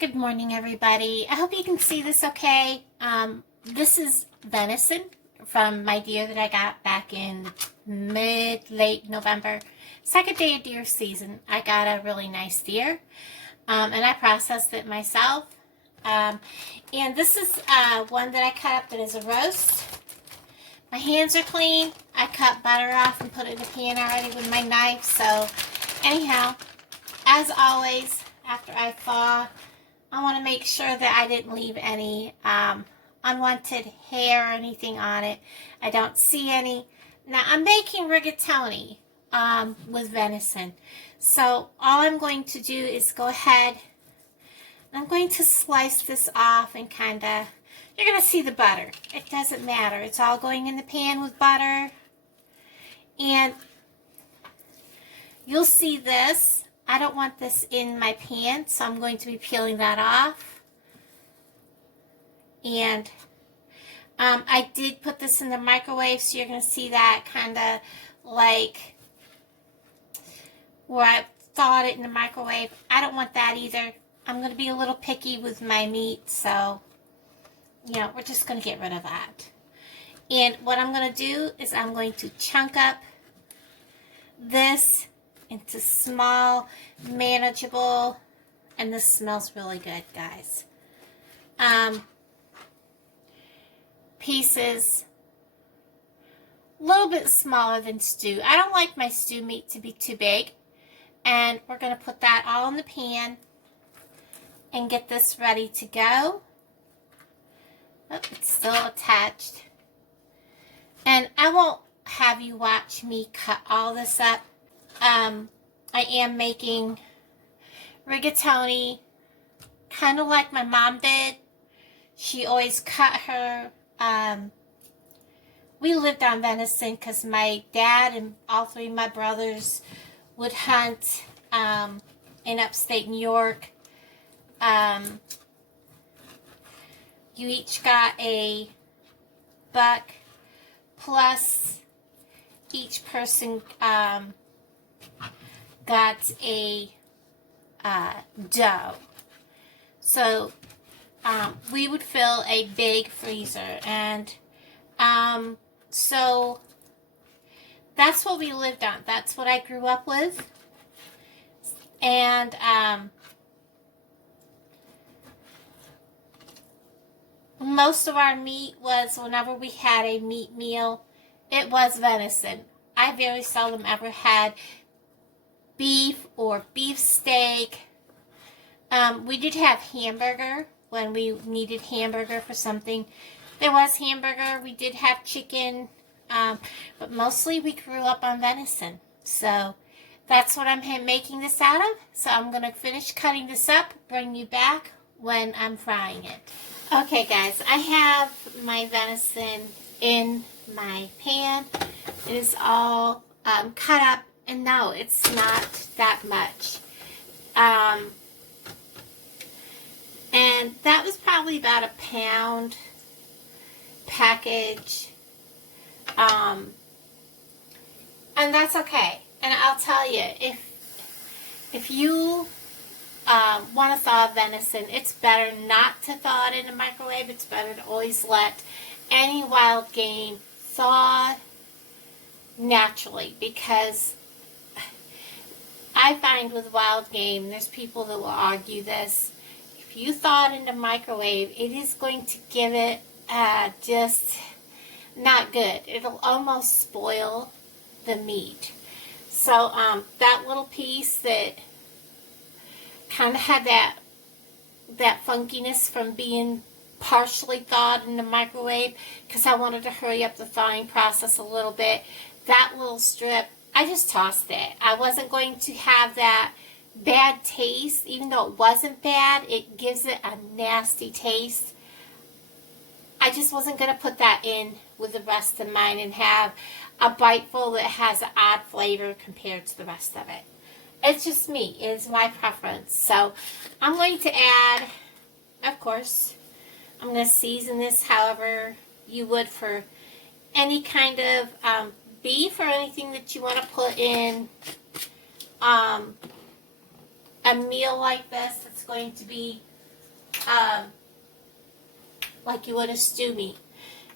Good morning, everybody. I hope you can see this okay. This is venison from my deer that I got back in late November. Second day of deer season. I got a really nice deer, and I processed it myself. And this is one that I cut up that is a roast. My hands are clean. I cut butter off and put it in the pan already with my knife. So anyhow, as always, after I thaw, I want to make sure that I didn't leave any unwanted hair or anything on it. I don't see any. Now, I'm making rigatoni with venison. So all I'm going to do is go ahead. I'm going to slice this off and kind of, you're going to see the butter. It doesn't matter. It's all going in the pan with butter. And you'll see this. I don't want this in my pan, so I'm going to be peeling that off. And I did put this in the microwave, so you're going to see that kind of like where I thawed it in the microwave. I don't want that either. I'm going to be a little picky with my meat, so, we're just going to get rid of that. And what I'm going to do is I'm going to chunk up this into small, manageable, and this smells really good, guys. Pieces, a little bit smaller than stew. I don't like my stew meat to be too big. And we're going to put that all in the pan and get this ready to go. Oh, it's still attached. And I won't have you watch me cut all this up. I am making rigatoni kind of like my mom did. She always cut her. We lived on venison because my dad and all three of my brothers would hunt in upstate New York. You each got a buck, plus each person got a doe. So we would fill a big freezer, and so that's what we lived on. That's what I grew up with. And most of our meat was, whenever we had a meat meal, it was venison. I very seldom ever had beef or beef steak. We did have hamburger when we needed hamburger for something. There was hamburger. We did have chicken, but mostly we grew up on venison. So that's what I'm making this out of. So I'm going to finish cutting this up, bring you back when I'm frying it. Okay, guys, I have my venison in my pan. It is all cut up, and no, it's not that much. And that was probably about a pound package. And that's okay. And I'll tell you, if you want to thaw venison, it's better not to thaw it in a microwave. It's better to always let any wild game thaw naturally, because I find with wild game, there's people that will argue this, if you thaw it in the microwave, it is going to give it just not good. It'll almost spoil the meat. So that little piece that kind of had that funkiness from being partially thawed in the microwave, because I wanted to hurry up the thawing process a little bit. That little strip, I just tossed it. I wasn't going to have that bad taste. Even though it wasn't bad, it gives it a nasty taste. I just wasn't going to put that in with the rest of mine and have a biteful that has an odd flavor compared to the rest of it. It's just me. It's my preference. So I'm going to add, of course, I'm going to season this however you would for any kind of beef or anything that you want to put in a meal like this. It's going to be like you would a stew meat.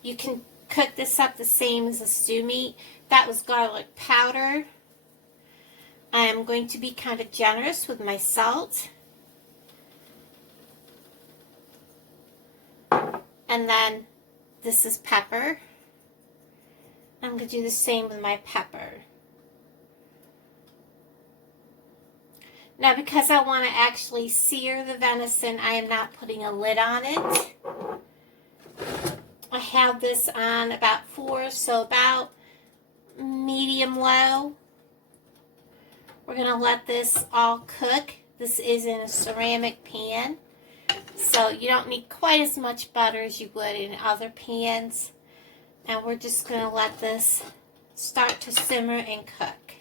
You can cook this up the same as a stew meat. That was garlic powder. I am going to be kind of generous with my salt. And then this is pepper. I'm going to do the same with my pepper. Now, because I want to actually sear the venison, I am not putting a lid on it. I have this on about 4, so about medium-low. We're going to let this all cook. This is in a ceramic pan, so you don't need quite as much butter as you would in other pans. And we're just going to let this start to simmer and cook.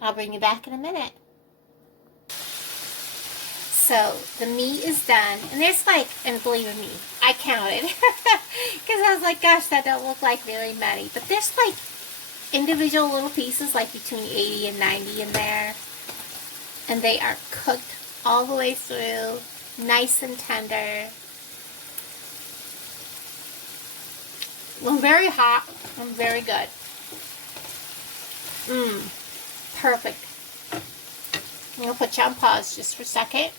I'll bring you back in a minute. So the meat is done, and there's like, and believe me, I counted, because I was like, gosh, that don't look like very many, but there's like individual little pieces, like between 80 and 90 in there, and they are cooked all the way through, nice and tender. Well, very hot and very good. Perfect. I'm going to put you on pause just for a second.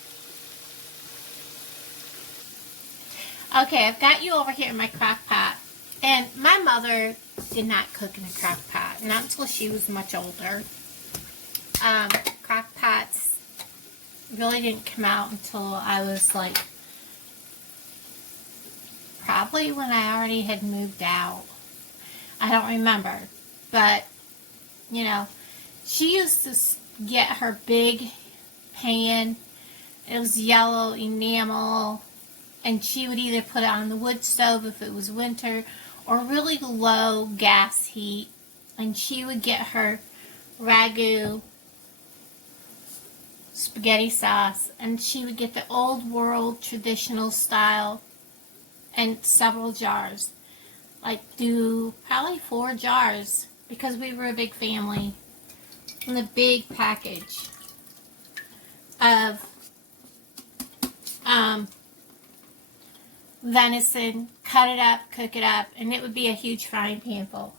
Okay, I've got you over here in my crock pot. And my mother did not cook in a crock pot, not until she was much older. Crock pots really didn't come out until I was like, probably when I already had moved out. I don't remember. But, you know, she used to get her big pan. It was yellow enamel. And she would either put it on the wood stove if it was winter, or really low gas heat. And she would get her ragu spaghetti sauce, and she would get the old world traditional style, and several jars. Like do probably 4 jars, because we were a big family. And a big package of venison, cut it up, cook it up, and it would be a huge frying pan full.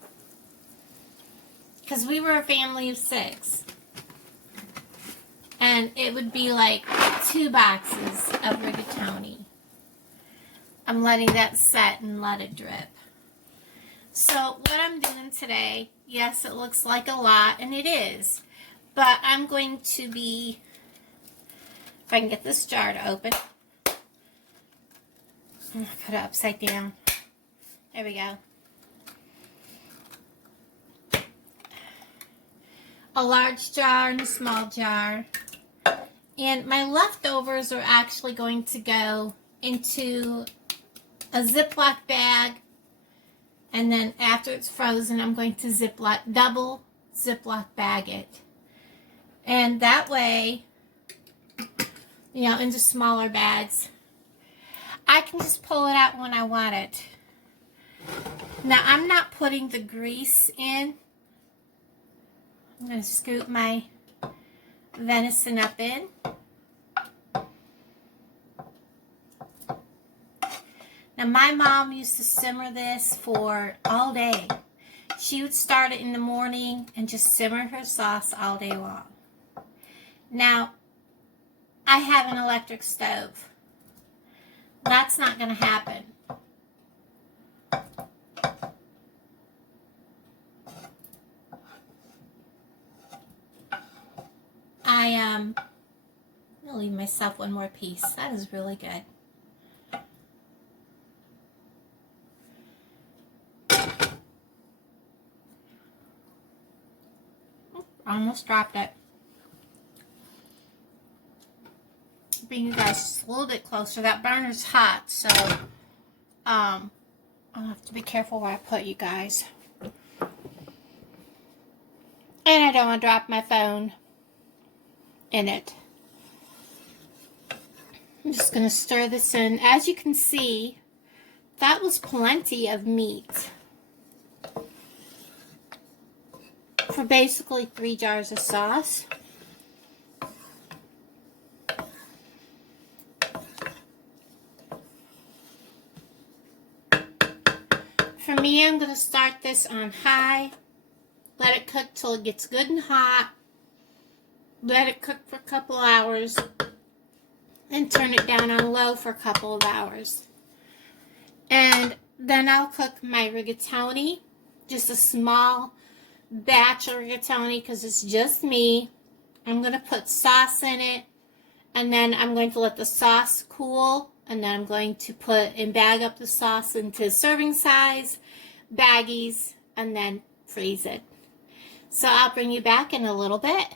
Because we were a family of 6. And it would be like 2 boxes of rigatoni. I'm letting that set and let it drip. So what I'm doing today, yes, it looks like a lot, and it is. But I'm going to be, if I can get this jar to open. I'm going to put it upside down. There we go. A large jar and a small jar. And my leftovers are actually going to go into a Ziploc bag. And then after it's frozen, I'm going to double Ziploc bag it. And that way, you know, into smaller bags, I can just pull it out when I want it. Now, I'm not putting the grease in. I'm going to scoop my venison up in. Now, my mom used to simmer this for all day. She would start it in the morning and just simmer her sauce all day long. Now, I have an electric stove. That's not going to happen. I'm going to leave myself one more piece. That is really good. Almost dropped it. Bring you guys just a little bit closer. That burner's hot, so I'll have to be careful where I put you guys. And I don't want to drop my phone in it. I'm just going to stir this in. As you can see, that was plenty of meat for basically 3 jars of sauce. For me, I'm going to start this on high. Let it cook till it gets good and hot. Let it cook for a couple hours. And turn it down on low for a couple of hours. And then I'll cook my rigatoni. Just a small batch of rigatoni because it's just me. I'm going to put sauce in it. And then I'm going to let the sauce cool. And then I'm going to put and bag up the sauce into serving size baggies. And then freeze it. So I'll bring you back in a little bit.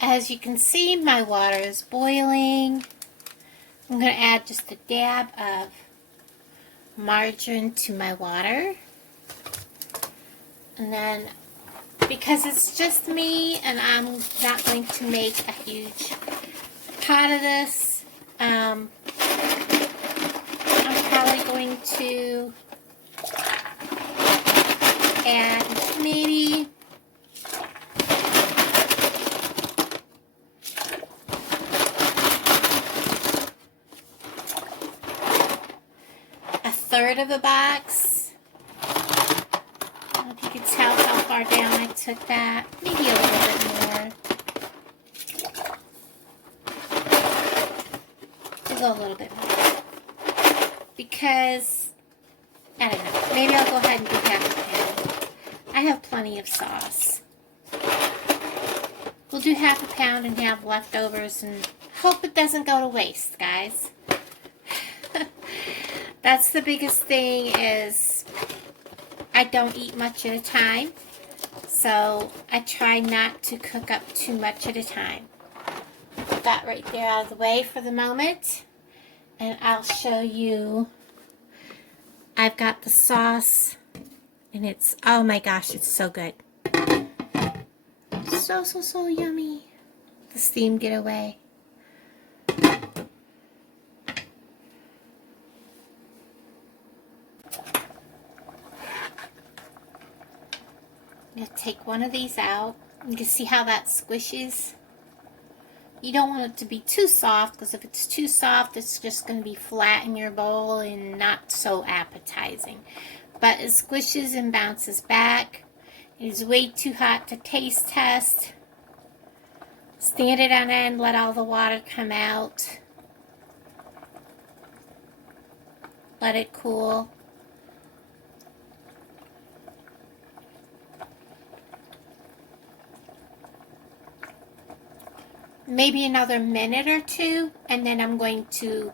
As you can see, my water is boiling. I'm going to add just a dab of margarine to my water. And then, because it's just me and I'm not going to make a huge pot of this, I'm probably going to add maybe a third of a box. I don't know if you can tell how far down I took that. Maybe a little bit more. We'll go a little bit more. Because, I don't know, maybe I'll go ahead and do half a pound. I have plenty of sauce. We'll do half a pound and have leftovers and hope it doesn't go to waste, guys. That's the biggest thing is I don't eat much at a time. So I try not to cook up too much at a time. Put that right there out of the way for the moment. And I'll show you. I've got the sauce. And it's, oh my gosh, it's so good. So yummy. The steam get away. I'm going to take one of these out. You can see how that squishes. You don't want it to be too soft, because if it's too soft, it's just going to be flat in your bowl and not so appetizing. But it squishes and bounces back. It is way too hot to taste test. Stand it on end, let all the water come out. Let it cool. Maybe another minute or two, and then I'm going to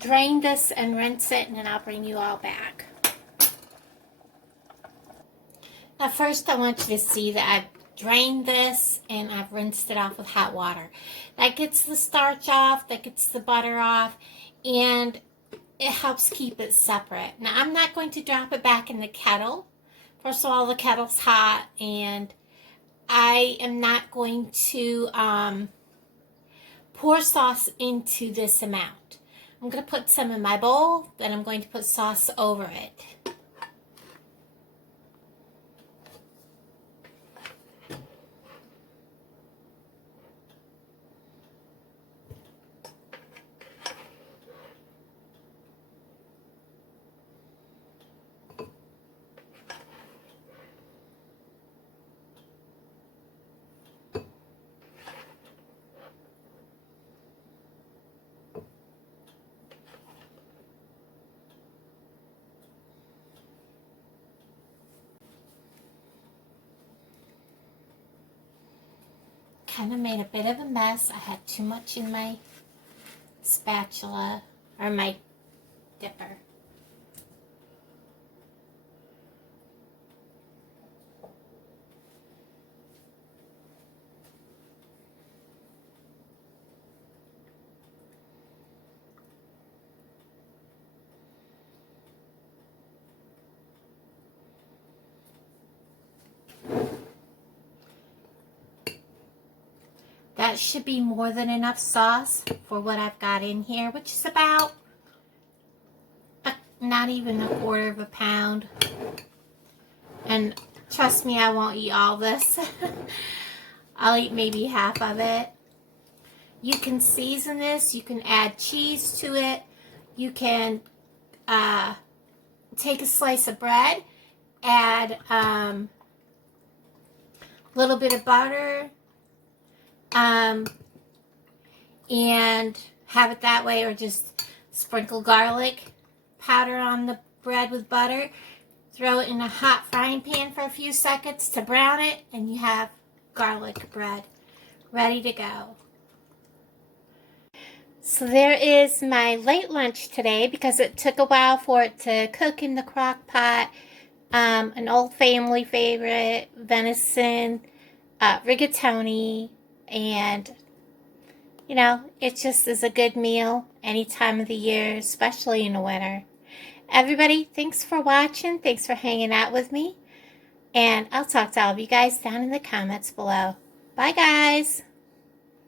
drain this and rinse it, and then I'll bring you all back. Now first I want you to see that I've drained this and I've rinsed it off with hot water. That gets the starch off, that gets the butter off, and it helps keep it separate. Now I'm not going to drop it back in the kettle. First of all, the kettle's hot, and I am not going to pour sauce into this amount. I'm going to put some in my bowl, then I'm going to put sauce over it. Kind of made a bit of a mess. I had too much in my spatula, or my dipper. That should be more than enough sauce for what I've got in here, which is about not even a quarter of a pound. And trust me, I won't eat all this. I'll eat maybe half of it. You can season this. You can add cheese to it. You can take a slice of bread, add a little bit of butter, and have it that way, or just sprinkle garlic powder on the bread with butter. Throw it in a hot frying pan for a few seconds to brown it, and you have garlic bread ready to go. So there is my late lunch today because it took a while for it to cook in the crock pot. An old family favorite, venison, rigatoni, and you know, it just is a good meal any time of the year, especially in the winter. Everybody, thanks for watching. Thanks for hanging out with me. And I'll talk to all of you guys down in the comments below. Bye, guys.